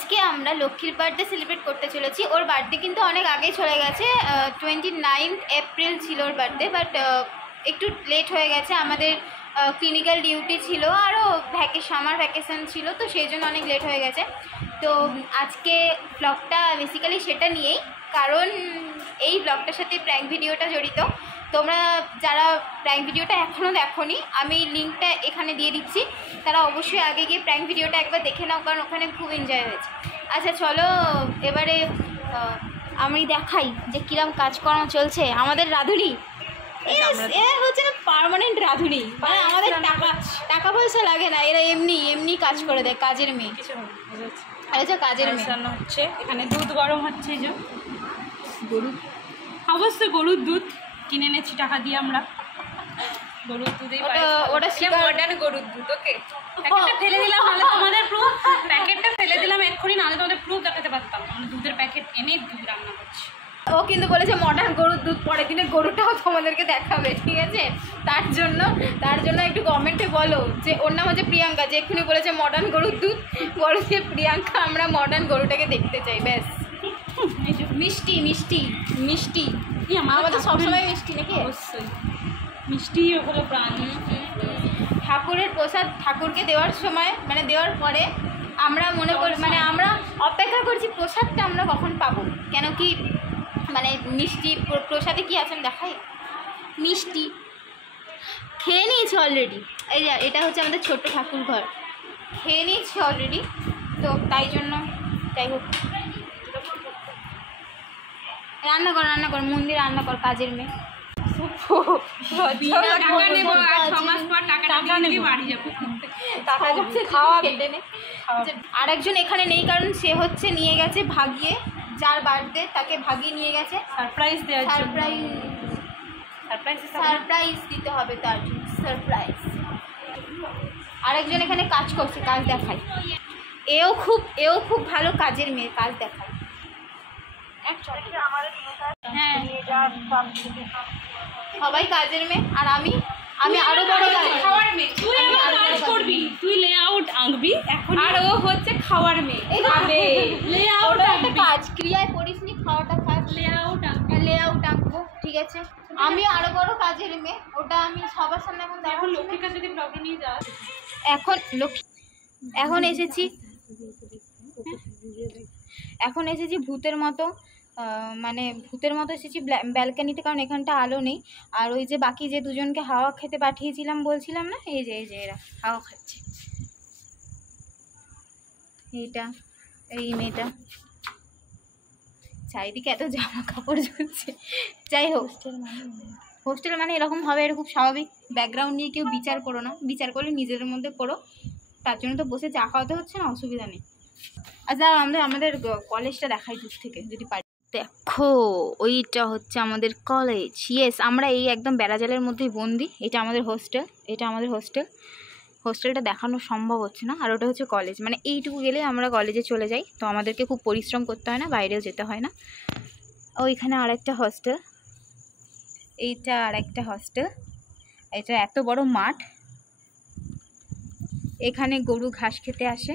আজকে আমরা লক্ষ্মীর বার্থডে সেলিব্রেট করতে চলেছি। ওর বার্থডে কিন্তু অনেক আগেই চলে গেছে, 29 এপ্রিল ছিল ওর বার্থডে, বাট একটু লেট হয়ে গেছে। আমাদের ক্লিনিক্যাল ডিউটি ছিল, আরও সামার ভ্যাকেশন ছিল, তো সেই জন্য অনেক লেট হয়ে গেছে। তো আজকে ব্লগটা বেসিক্যালি সেটা নিয়েই, কারণ এই ব্লগটার সাথে প্র্যাঙ্ক ভিডিওটা জড়িত। তোমরা যারা প্র্যাঙ্ক ভিডিওটা এখনও দেখোনি, আমি লিঙ্কটা এখানে দিয়ে দিচ্ছি, তারা অবশ্যই আগে গিয়ে প্র্যাঙ্ক ভিডিওটা একবার দেখে নাও, কারণ ওখানে খুব এনজয় হয়েছে। আচ্ছা চলো এবারে আমি দেখাই যে কিরম কাজকর্ম চলছে আমাদের রাধুনি। এরা হচ্ছে না পার্মানেন্ট রাধুনি, মানে আমাদের টাকা পয়সা লাগে না, এরা এমনি কাজ করে দেয়, কাজের মেয়ে। আচ্ছা কাজের মেয়ে হচ্ছে, এখানে দুধ গরম হচ্ছে, এই যে গরু, অবশ্যই গরুর দুধ কিনে এনেছি টাকা দিয়ে আমরা। গরুর দুধেই ওটা মডার্ন গরুর দুধ। ওকে, প্যাকেটটা ফেলে দিলাম, নাহলে তোমাদের প্রুফ, প্যাকেটটা ফেলে দিলাম এক্ষুনি, নাহলে তোমাদের প্রুফ দেখাতে পারতাম। আমরা দুধের প্যাকেট এনে দুধ রান্না করছি। ও কিন্তু বলেছে মডার্ন গরুর দুধ, পরের দিনে গরুটাও তোমাদেরকে দেখাবে, ঠিক আছে? তার জন্য একটু কমেন্টে বলো যে ওর নাম হচ্ছে প্রিয়াঙ্কা, যে এক্ষুনি বলেছে মডার্ন গরুর দুধ, বলো যে প্রিয়াঙ্কা আমরা মডার্ন গরুটাকে দেখতে চাই। ব্যাস। মিষ্টি মিষ্টি মিষ্টি আমাদের সবসময় মিষ্টি নাকি? অবশ্যই মিষ্টি হলো প্রাণ। ঠাকুরের প্রসাদ ঠাকুরকে দেওয়ার সময়, মানে দেওয়ার পরে আমরা মনে করি, মানে আমরা অপেক্ষা করছি প্রসাদটা আমরা কখন পাবো, কেন কি মানে মিষ্টি প্রসাদে কি আছে দেখাই। মিষ্টি খেয়ে নিয়েছি অলরেডি, এই যে এটা হচ্ছে আমাদের ছোট্ট ঠাকুর ঘর, খেয়ে নিয়েছি অলরেডি, তো তাই জন্য যাই হোক রান্না কর মন্দির রান্না কর, কাজের মেয়ে। আরেকজন এখানে নেই, কারণ সে হচ্ছে নিয়ে গেছে ভাগিয়ে, যার বার্থডে তাকে ভাগিয়ে নিয়ে গেছে সারপ্রাইজ দেওয়ার জন্য। সারপ্রাইজ দিতে হবে তার জন্য, সারপ্রাইজ। আরেকজন এখানে কাজ করছে, কাজ দেখায়। এও খুব ভালো কাজের মেয়ে, কাজ দেখায়। সবাই কাজের মেয়ে, আর আমি আরো বড় খাওয়ার মেয়ে। তুই আমার কাজ করবি, তুই লেআউট আঁকবি এখন, আর ও হচ্ছে খাওয়ার মেয়ে। লেআউট একটা কাজ, ক্রিয়ায় পড়িসনি, খাওয়াটা কাজ। লেআউট আঁকবো, ঠিক আছে? আমি আরো বড় কাজের মেয়ে, ওটা আমি সবার সামনে এখন লক্ষ্মীকে যদি ব্লগে নিয়ে যাও। এখন এসেছি ভূতের মতো, মানে ভূতের মতো এসেছি ব্যালকানিতে, কারণ এখানটা আলো নেই। আর ওই যে বাকি যে দুজনকে হাওয়া খেতে পাঠিয়েছিলাম বলছিলাম না, এই যে এরা হাওয়া খাচ্ছে। এই মেয়েটা চারিদিকে এত জামা কাপড় ঝুলছে। যাই হোক, হোস্টেল মানে এরকম হবে, এটা খুব স্বাভাবিক। ব্যাকগ্রাউন্ড নিয়ে কেউ বিচার করো না, বিচার করলে নিজেদের মধ্যে করো, তার জন্য তো বসে চা খাওয়াতে হচ্ছে না, অসুবিধা নেই। আচ্ছা আমাদের কলেজটা দেখাই দূর থেকে যদি পারি। দেখো ওইটা হচ্ছে আমাদের কলেজ। ইয়েস, আমরা এই একদম বেড়াজালের মধ্যেই বন্দি। এটা আমাদের হোস্টেলটা দেখানো সম্ভব হচ্ছে না। আর ওটা হচ্ছে কলেজ, মানে এইটুকু গেলে আমরা কলেজে চলে যাই, তো আমাদেরকে খুব পরিশ্রম করতে হয় না, বাইরেও যেতে হয় না। ওইখানে আরেকটা হোস্টেল, এইটা আরেকটা হোস্টেল। এটা এত বড় মাঠ, এখানে গরু ঘাস খেতে আসে,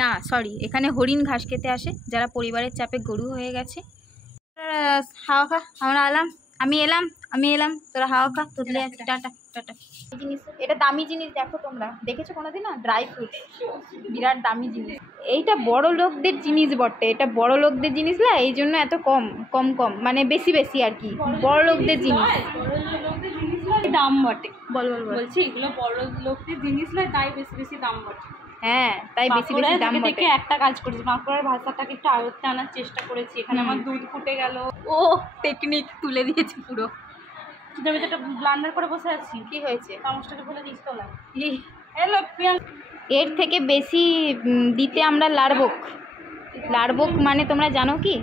না সরি, এখানে হরিণ ঘাস খেতে আসে, যারা পরিবারের চাপে গরু হয়ে গেছে। হাওয়া খা, আমি এলাম, তোরা হাওয়া খা, তোদলে আছে। Tata tata. জিনিস, এটা দামি জিনিস, দেখো তোমরা দেখেছো কোনোদিন? না, ড্রাই ফ্রুট, বিরাট দামি জিনিস। এইটা বড় লোকদের জিনিস বটে, এটা বড় লোকদের জিনিস না, এই জন্য এত কম মানে বেশি আর কি, বড় লোকদের জিনিস দাম বটে। বলছি এগুলো বড় লোকদের জিনিস নয়, তাই বেশি দাম বটে। হ্যাঁ, তাই বেশি দাম বটে। দেখে একটা কাজ করেছি, বাঁকুড়ার ভাষাটাকে একটু আয়ত্তে আনার চেষ্টা করেছি। এখানে আমার দুধ ফুটে গেল, ও টেকনিক তুলে দিয়েছি পুরো। কিন্তু আমি তো একটা ব্লান্ডার করে বসে আছি। কি হয়েছে? চামচটাকে বলে দিস তো। এর থেকে বেশি দিতে আমরা লাড়বক মানে তোমরা জানো কি?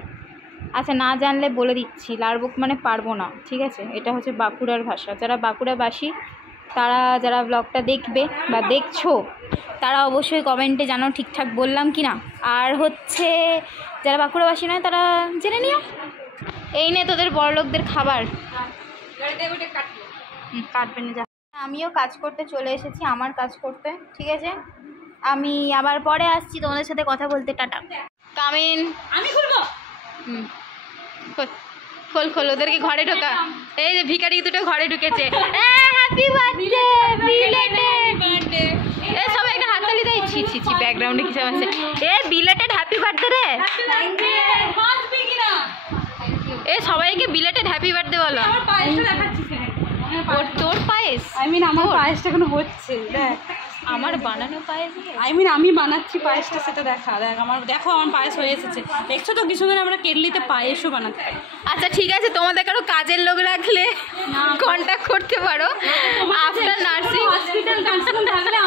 আচ্ছা, না জানলে বলে দিচ্ছি, লাড়বক মানে পারবো না, ঠিক আছে? এটা হচ্ছে বাঁকুড়ার ভাষা। যারা বাঁকুড়াবাসী, তারা যারা ব্লগটা দেখবে বা দেখছো, তারা অবশ্যই কমেন্টে জানো ঠিকঠাক বললাম কি না। আর হচ্ছে যারা বাঁকুড়াবাসী নয়, তারা জেনে নিও। এই নে তোদের বড়লোকদের খাবার। কাটবে না, যা। আমিও কাজ করতে চলে এসেছি, আমার কাজ করতে, ঠিক আছে? আমি আবার পরে আসছি তোমাদের সাথে কথা বলতে। টাটা। কামিন। আমি খুলবো। খোল খোল, ওদেরকে ঘরে ঢোকা। এই যে ভিখারি দুটো ঘরে ঢুকেছে। Happy birthday belated. এই সবাই একটা হাততালি দেয়। ছি ছি ছি, ব্যাকগ্রাউন্ডে কিছু আছে। এ বিলেটেড হ্যাপি বার্থডে রে। এ সবাইকে বিলেটেড হ্যাপি বার্থডে বলো। আমার পায়েসটা দেখাচ্ছিস তোর পায়েস? আমার পায়েসটা এখনো হচ্ছে। দেখ আমার বানানো পায়েস। আমি বানাচ্ছি পায়েসটা, সেটা দেখা। দেখো আমার পায়েস হয়ে এসেছে। দেখছো তো কিছুদিন আমরা কেটলিতে পায়েসও বানাতে পারি। আচ্ছা ঠিক আছে, তোমাদের কারো কাজের লোক রাখলে কন্ট্যাক্ট করতে পারো। আফটার নার্সিং হসপিটাল থাকলে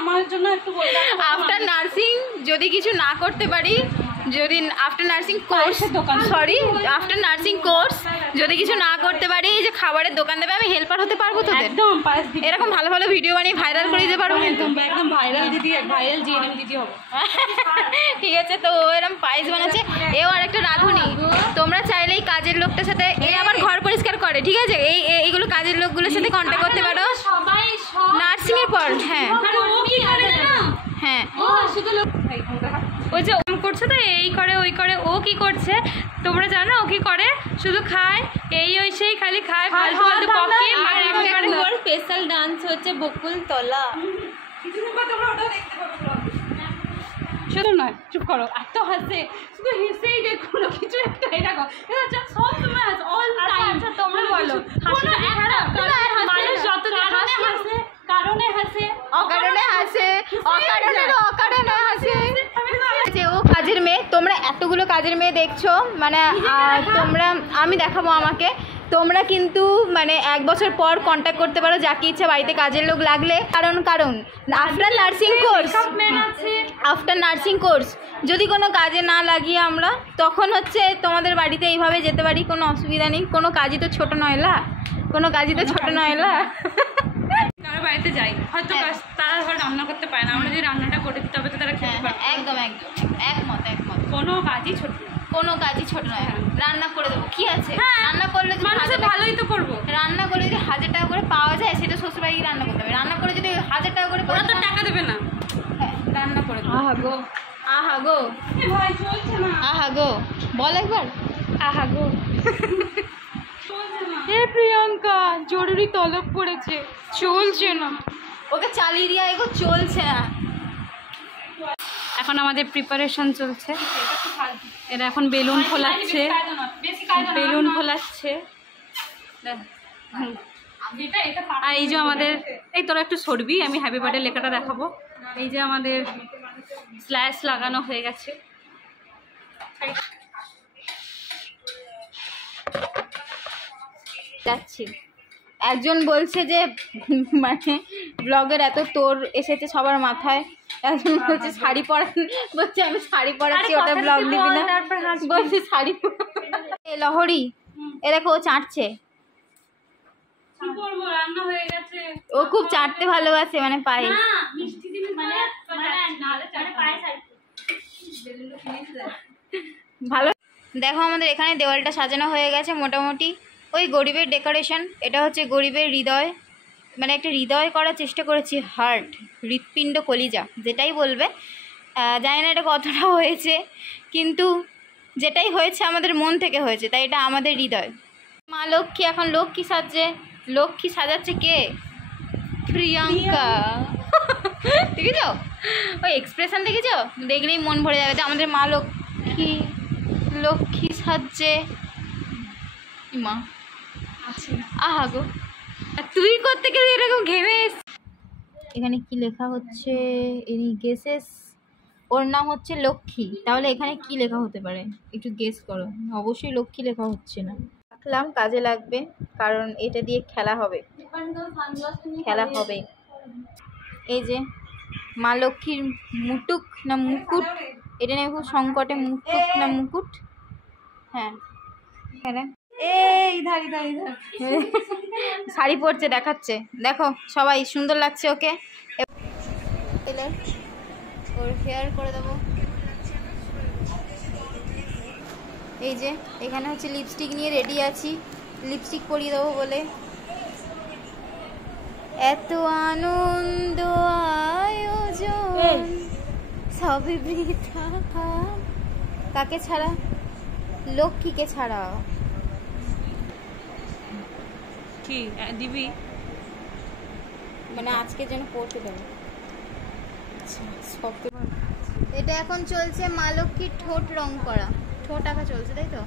আমার জন্য একটু বলবে। আফটার নার্সিং যদি কিছু না করতে পারি, যদি after nursing course after nursing course যদি কিছু না করতে পারি, যে খাবারের দোকান দেবে, আমি হেল্পার হতে পারবো তোদের। একদম পায়েস এরকম ভালো ভালো ভিডিও বানিয়ে ভাইরাল করে দিতে পারবো। একদম ভাইরাল জিএনএম দিদি হবে। ঠিক আছে, তো ও এরকম পায়েস বানাচ্ছে। এও আর একটা রাঁধুনি। তোমরা চাইলেই কাজের লোকটার সাথে, এ আবার ঘর পরিষ্কার করে, ঠিক আছে, এইগুলো কাজের লোকগুলোর সাথে কন্ট্যাক্ট করতে পারো নার্সিং এর পর। হ্যাঁ হ্যাঁ, ওই যে ওম করছে তো, এই করে ওই করে। ও কি করছে তোমরা জানো? ও কি করে? শুধু খায়, এই ওই সেই খালি খায়, ফালতু ফালতু বকে। আর একটা স্পেশাল ডান্স হচ্ছে বকুল তলা। শুধু নয়, চুপ করো। এত হাসে, শুধু হেসেই দেখো না, কিছু একটা এরকম সব সময় হাসে, অল টাইম। তোমরা বলো মানুষ যত কারণে হাসে, অকারণে হাসে, অকারণে হাসে। ও কাজের মেয়ে, তোমরা এতগুলো কাজের মেয়ে দেখছো, মানে তোমরা, আমি দেখাবো আমাকে। তোমরা কিন্তু মানে 1 বছর পর কন্ট্যাক্ট করতে পারো যাকে ইচ্ছা বাড়িতে কাজের লোক লাগলে। কারণ আফটার নার্সিং কোর্স যদি কোনো কাজে না লাগিয়ে আমরা, তখন হচ্ছে তোমাদের বাড়িতে এইভাবে যেতে পারি, কোনো অসুবিধা নেই। কোনো কাজই তো ছোট নয়লা, কোনো কাজই তো ছোট নয়লা। কারো বাড়িতে যাই, হয়তো তারা ধর রান্না করতে পারে না, আমরা যদি রান্নাটা করে দিতে হবে তো তারা খেতে পারে। একদম একমত। কোনো কাজই ছোট, কোনো কাজই ছোট নয়। রান্না করে দেবো, কি আছে? রান্না করলে ভালোই তো করবো। রান্না করে যদি 1000 টাকা করে পাওয়া যায়, সেটা শ্বশুরবাড়ি রান্না করতে হবে। রান্না করে যদি 1000 টাকা করে, ওরা তো টাকা দেবে না। হ্যাঁ, রান্না করে দেবো। আহা গো ভাই চলছে না। আহা গো বল একবার। আহা গো। হে প্রিয়াঙ্কা, জরুরি তলব পড়েছে, চলছে না। ওকে চালিয়ে দিয়া, এগো চলছে না। এখন আমাদের প্রিপারেশন চলছে। এরা এখন বেলুন ফোলাচ্ছে। আর এই যে আমাদের, এই তোরা একটু সরবি, আমি হ্যাপি বার্থডে লেখাটা দেখাবো। এই যে আমাদের স্ল্যাশ লাগানো হয়ে গেছে। যাচ্ছি। একজন বলছে যে মানে ব্লগের এত তোর এসেছে সবার মাথায়। একজন বলছে শাড়ি পরা, বলছে আমি শাড়ি পরাচ্ছি, ওটা ব্লগ দিবি না। বলছে শাড়ি লহরি, এ দেখো ও চাটছে। ও খুব চাটতে ভালোবাসে, মানে পায়ে। ভালো। দেখো আমাদের এখানে দেওয়ালটা সাজানো হয়ে গেছে মোটামুটি। ওই গরিবের ডেকোরেশন, এটা হচ্ছে গরিবের হৃদয়, মানে একটা হৃদয় করার চেষ্টা করেছি, হার্ট, হৃৎপিণ্ড, কলিজা, যেটাই বলবে। জানি না এটা কতটা হয়েছে, কিন্তু যেটাই হয়েছে আমাদের মন থেকে হয়েছে, তাই এটা আমাদের হৃদয়। মা লক্ষ্মী এখন লক্ষ্মী সাজছে। লক্ষ্মী সাজাচ্ছে কে? প্রিয়াঙ্কা। দেখেছ ওই এক্সপ্রেশন, দেখেছ? দেখলেই মন ভরে যাবে যে আমাদের মা লক্ষ্মী সাজছে। মা আহা গো, তুই করতে গেলে এরকম ঘেমে। এখানে কি লেখা হচ্ছে? Any guesses. ওর নাম হচ্ছে লক্ষ্মী, তাহলে এখানে কি লেখা হতে পারে একটু গেস করো। অবশ্যই লক্ষ্মী লেখা হচ্ছে না। রাখলাম, কাজে লাগবে, কারণ এটা দিয়ে খেলা হবে। এই যে মা লক্ষ্মীর মুটুক না মুকুট, এটা নিয়ে খুব সংকটে। মুটুক না মুকুট? হ্যাঁ, এই ধারি শাড়ি পরছে, দেখাচ্ছে। দেখো সবাই, সুন্দর লাগছে ওকে। ওর হেয়ার করে দেবো। এই যে এখানে হচ্ছে লিপস্টিক নিয়ে রেডি আছি, লিপস্টিক পরিয়ে দেবো বলে। এত আনন্দ আয়োজন সবই বৃথা। কাকে ছাড়া? লক্ষ্মীকে ছাড়া। কি দিবি? মানে আজকে যেন পড়তে দেবে। এটা এখন চলছে মা লক্ষ্মীর ঠোঁট রং করা, ঠোঁট আঁকা চলছে, তাই তো?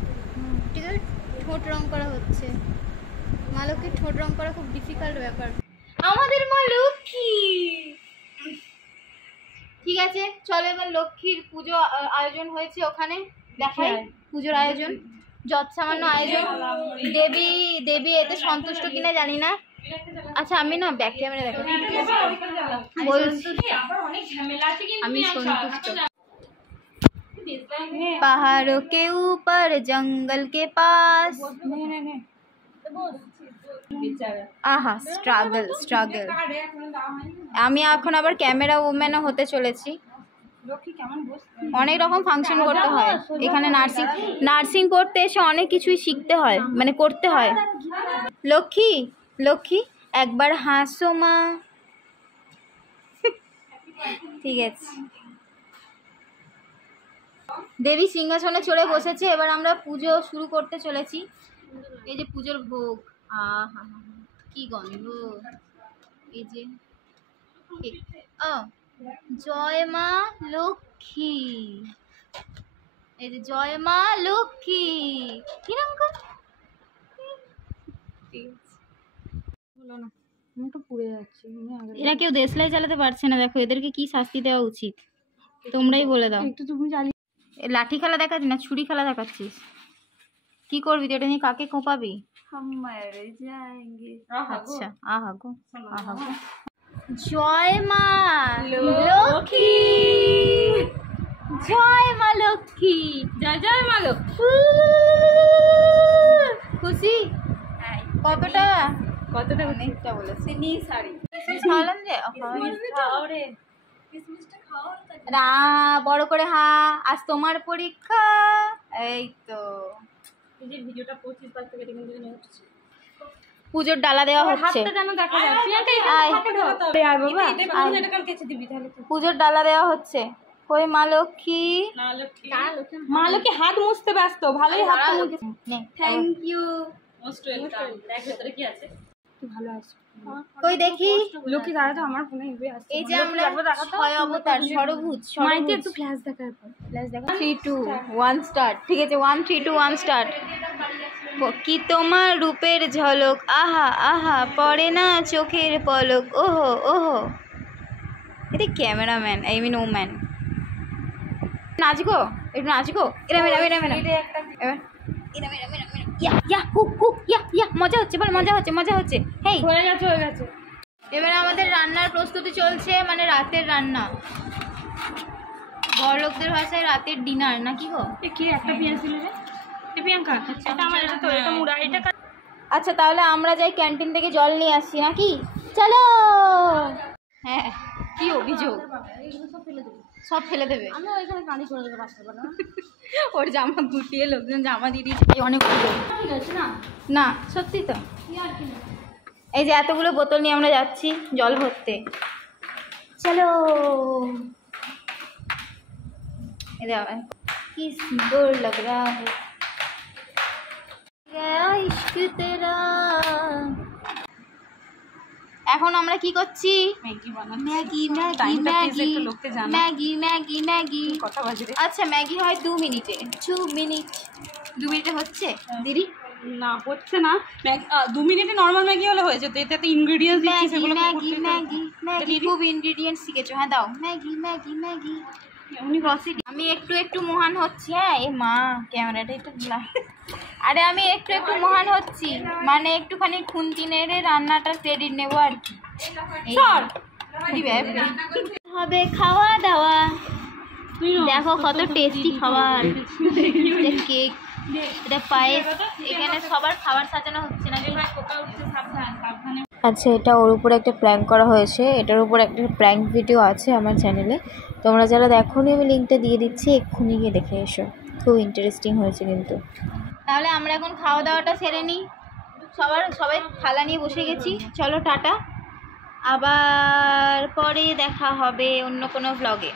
ঠিক আছে, ঠোঁট রং করা হচ্ছে। মা লক্ষ্মীর ঠোঁট রং করা খুব ডিফিকাল্ট ব্যাপার। আমাদের মা লক্ষ্মী। ঠিক আছে, চলো এবার লক্ষ্মীর পুজো আয়োজন হয়েছে ওখানে দেখাই। পুজোর আয়োজন, যত সামান্য আয়োজন। দেবী এতে সন্তুষ্ট কিনা জানি না। আচ্ছা আমি না ব্যাক ক্যামেরা দেখাচ্ছি, বলছি আমি সন্তুষ্ট। पहाड़ों के ऊपर जंगल के पास। আহা স্ট্রাগল স্ট্রাগল। আমি এখন আবার ক্যামেরা ওম্যানও হতে চলেছি। অনেক রকম ফাংশন করতে হয় এখানে। নার্সিং করতে এসে অনেক কিছুই শিখতে হয়, মানে করতে হয়। লক্ষ্মী লক্ষ্মী একবার হাসো মা। ঠিক আছে, দেবী সিংহাসনে চড়ে বসেছে। এবার আমরা পুজো শুরু করতে চলেছি। এই যে পুজোর ভোগ, আহা কি গন্ধ। এই যে জয় মা লক্ষ্মী, এই যে জয় মা লক্ষ্মী। কিরকম এরা কেউ দেশলাই চালাতে পারছে না, দেখো এদেরকে কি শাস্তি দেওয়া উচিত তোমরাই বলে দাও। লাঠি খেলা দেখাচ্ছিস না ছুরি খেলা দেখাচ্ছিস? কি করবি তুই এটা নিয়ে? কাকে কোপাবি? আচ্ছা আহা গো আহা গো। জয় মা লক্ষ্মী, জয় মা লক্ষ্মী, জয় জয় মা লক্ষ্মী। খুশি? কতটা? কতটা? অনেকটা বলেছে। শাড়ি বড় করে হা, আজ তোমার পরীক্ষা। এই তো ভিডিওটা 25 থেকে পুজোর ডালা দেওয়া হচ্ছে। পুজোর ডালা দেওয়া হচ্ছে। ওই মা লক্ষ্মী, মা লক্ষ্মী হাত মুছতে ব্যস্ত। ভালোই হাত মুছতে। Thank you. Most welcome. দেখ ভিতরে কি আছে। ভালো আছে কই দেখি লক্ষ্মী। দাঁড়া তো, আমার ফোনে ইউবি আছে। এই যে আমরা ছয় অবতার সরভুজ। মাইতে একটু ফ্ল্যাশ দেখা, ফ্ল্যাশ দেখা। 3 2 1 স্টার্ট। ঠিক আছে 1 3 2 1 স্টার্ট। কি তোমার রূপের ঝলক, আহা আহা পড়ে না চোখের পলক। ওহো ওহো। এটা ক্যামেরাম্যান, আই মিন ওম্যান। নাচগো একটু নাচগো। এরা মেরা মেরা মেরা মজা হচ্ছে, বল মজা হচ্ছে মজা হচ্ছে। হেই হয়ে গেছে হয়ে গেছে। এবার আমাদের রান্নার প্রস্তুতি চলছে, মানে রাতের রান্না। বড়লোকদের ভাষায় রাতের ডিনার নাকি গো? কি একটা পেঁয়াজ দিল রে প্রিয়াঙ্কা? এটা আমার, এটা তো এটা মুড়া। এটা আচ্ছা তাহলে আমরা যাই ক্যান্টিন থেকে জল নিয়ে আসছি নাকি? চলো। হ্যাঁ কি অভিযোগ? সব ফেলে দেবে। আমি ওইখানে কানি করে দেবো রাস্তা না। ওর জামা গুটিয়ে লোকজন জামা দিয়ে দিয়েছে। অনেক অভিযোগ না, সত্যি তো। এই যে এতগুলো বোতল নিয়ে আমরা যাচ্ছি জল ভরতে। চলো। কি সুন্দর লগ রা হ্যায় ইশক তেরা। এখন আমরা কি করছি? ম্যাগি বানাচ্ছি। Maggi Maggi Maggi Maggi Maggi Maggi. কথা বাজে রে। আচ্ছা ম্যাগি হয় 2 মিনিটে। 2 মিনিটে হচ্ছে দিদি? না হচ্ছে না। 2 মিনিটে নরমাল ম্যাগি হলে হয়ে যেত। এতে ইনগ্রেডিয়েন্টস দিচ্ছি সেগুলো। ম্যাগি ম্যাগি ম্যাগি খুব ইনগ্রেডিয়েন্টস শিখেছো। হ্যাঁ দাও ম্যাগি ম্যাগি ম্যাগি। আমি একটু একটু মহান হচ্ছি। হ্যাঁ এ মা ক্যামেরাটা একটু দিলাম। আরে আমি একটু একটু মহান হচ্ছি, মানে একটুখানি খুন্তি নেড়ে রান্নাটা ক্রেডিট নেবো আর কি। হবে খাওয়া দাওয়া। দেখো কত টেস্টি খাবার। এটা কেক, এটা পায়েস। এখানে সবার খাবার সাজানো হচ্ছে না। আচ্ছা এটা ওর উপরে একটা প্র্যাঙ্ক করা হয়েছে। এটার উপর একটা প্র্যাঙ্ক ভিডিও আছে আমার চ্যানেলে, তোমরা যারা দেখোনি আমি লিঙ্কটা দিয়ে দিচ্ছি, এক্ষুনি গিয়ে দেখে এসো। খুব ইন্টারেস্টিং হয়েছে কিন্তু। তাহলে আমরা এখন খাওয়া দাওয়াটা সেরে নিই। সবাই থালা নিয়ে বসে গেছি। চলো টাটা। আবার পরে দেখা হবে অন্য কোনো ব্লগে।